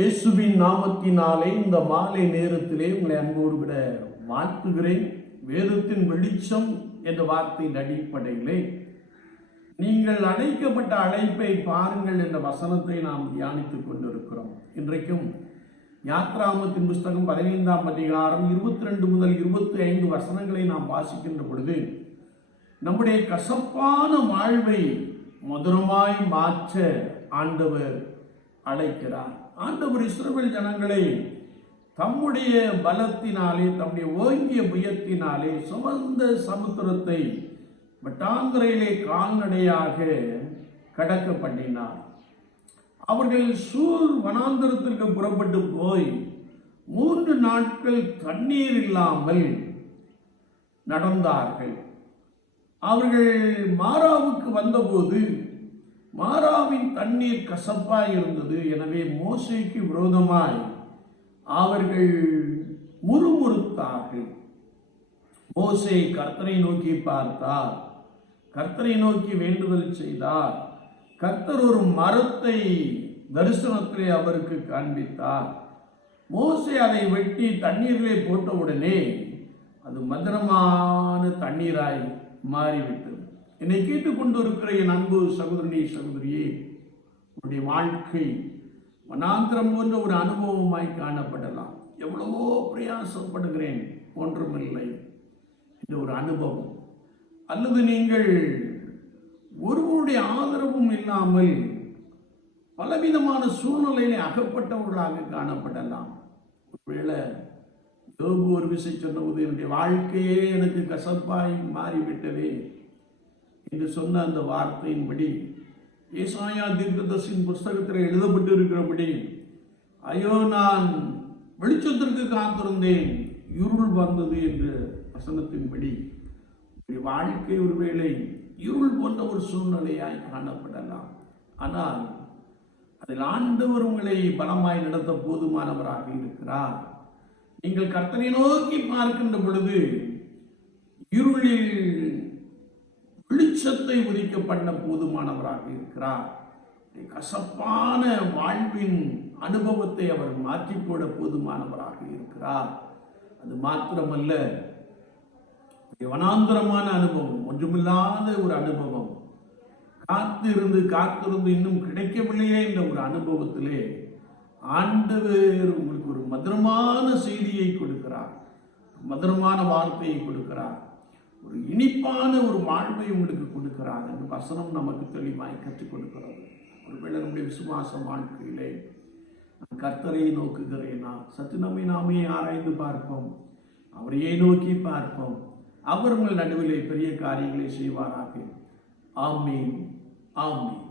இயேசுவின் நாமத்தினாலே இந்த மாலை நேரத்திலே உங்களை அன்போடு விட வாழ்த்துகிறேன். வேதத்தின் வெளிச்சம் என்ற வார்த்தையின் அடிப்படையிலே நீங்கள் அழைக்கப்பட்ட அழைப்பை பாருங்கள் என்ற வசனத்தை நாம் தியானித்துக் கொண்டிருக்கிறோம். இன்றைக்கும் யாத்ராமத்தின் புஸ்தகம் பதினைந்தாம் அதிகாரம் இருபத்தி ரெண்டு முதல் இருபத்தி ஐந்து வசனங்களை நாம் வாசிக்கின்ற பொழுது நம்முடைய கசப்பான வாழ்வை மதுரமாய் மாற்ற ஆண்டவர் அழைக்கிறார். ஆண்டவர் இஸ்ரவேல் ஜனங்களை தம்முடைய பலத்தினாலே தம்முடைய ஓங்கிய புயத்தினாலே சுமந்த சமுத்திரத்தை வட்டாந்திரையிலே கால்நடையாக கடக்க பண்ணினார் அவர்கள் சூர் வனாந்திரத்திற்கு புறப்பட்டு போய் மூன்று நாட்கள் தண்ணீர் இல்லாமல் நடந்தார்கள். அவர்கள் மாறாவுக்கு வந்தபோது மாறாவின் தண்ணீர் கசப்பாய் இருந்தது. எனவே மோசைக்கு விரோதமாய் அவர்கள் முறுமுறுத்தார்கள். மோசை கர்த்தரை நோக்கி பார்த்தார். கர்த்தரை நோக்கி வேண்டுதல் செய்தார். கர்த்தர் ஒரு மரத்தை தரிசனத்திலே அவருக்கு காண்பித்தார். மோசை அதை வெட்டி தண்ணீரிலே போட்டவுடனே அது மதுரமான தண்ணீராய் மாறிவிட்டது. என்னை கேட்டுக்கொண்டு இருக்கிற என் அன்பு சகோதரனி சகோதரியே உன்னுடைய வாழ்க்கை வனாந்திரம் போன்ற ஒரு அனுபவமாய் காணப்படலாம். எவ்வளவோ பிரயாசப்படுகிறேன் ஒன்றுமில்லை. இந்த ஒரு அனுபவம். அல்லது நீங்கள் ஒருவருடைய ஆதரவும் இல்லாமல் பலவிதமான சூழ்நிலையிலே அகப்பட்டவர்களாக காணப்படலாம். ஒருவேளை யோபு ஒரு விசை சொன்னபோது என்னுடைய வாழ்க்கையே எனக்கு கசப்பாய் மாறிவிட்டதே. என்று சொன்ன அந்த வார்த்தையின்படி ஏசாயா தீர்க்கதர்சின் புஸ்தகத்தில் எழுதப்பட்டு இருக்கிறபடி ஐயோ நான் வெளிச்சத்திற்கு காத்திருந்தேன் இருள் வந்தது என்ற வசனத்தின்படி வாழ்க்கை ஒருவேளை இருள் போன்ற ஒரு சூழ்நிலையாய் காணப்படலாம். ஆனால் அதில் ஆண்டவர் உங்களை பலமாய் நடத்த போதுமானவராக இருக்கிறார். நீங்கள் கர்த்தனை நோக்கி பார்க்கின்ற பொழுது இருளில் வெளிச்சத்தை உதிக்க பண்ண போதுமானவராக இருக்கிறார். கசப்பான வாழ்வின் அனுபவத்தை அவர் மாற்றி போட போதுமானவராக இருக்கிறார். அது மாத்திரமல்ல வனாந்தரமான அனுபவம் ஒன்றுமில்லாத ஒரு அனுபவம். காத்திருந்து காத்திருந்து இன்னும் கிடைக்கவில்லையே என்ற ஒரு அனுபவத்திலே ஆண்டவர் உங்களுக்கு ஒரு மதுரமான செய்தியை கொடுக்கிறார். மதுரமான வார்த்தையை கொடுக்கிறார். ஒரு இனிப்பான ஒரு வாழ்வை உங்களுக்கு கொடுக்கிறார் அந்த வசனம் நமக்கு தெளிவாய் கற்றுக் கொடுக்கிறது ஒருவேளை நம்முடைய விசுவாச வாழ்க்கையிலே கர்த்தரை நோக்குகிறேனா? சத்து நம்மை நாமே ஆராய்ந்து பார்ப்போம். அவரையே நோக்கி பார்ப்போம். அவர் உங்கள் நடுவிலே பெரிய காரியங்களை செய்வாராக. ஆமீன். ஆமீன்.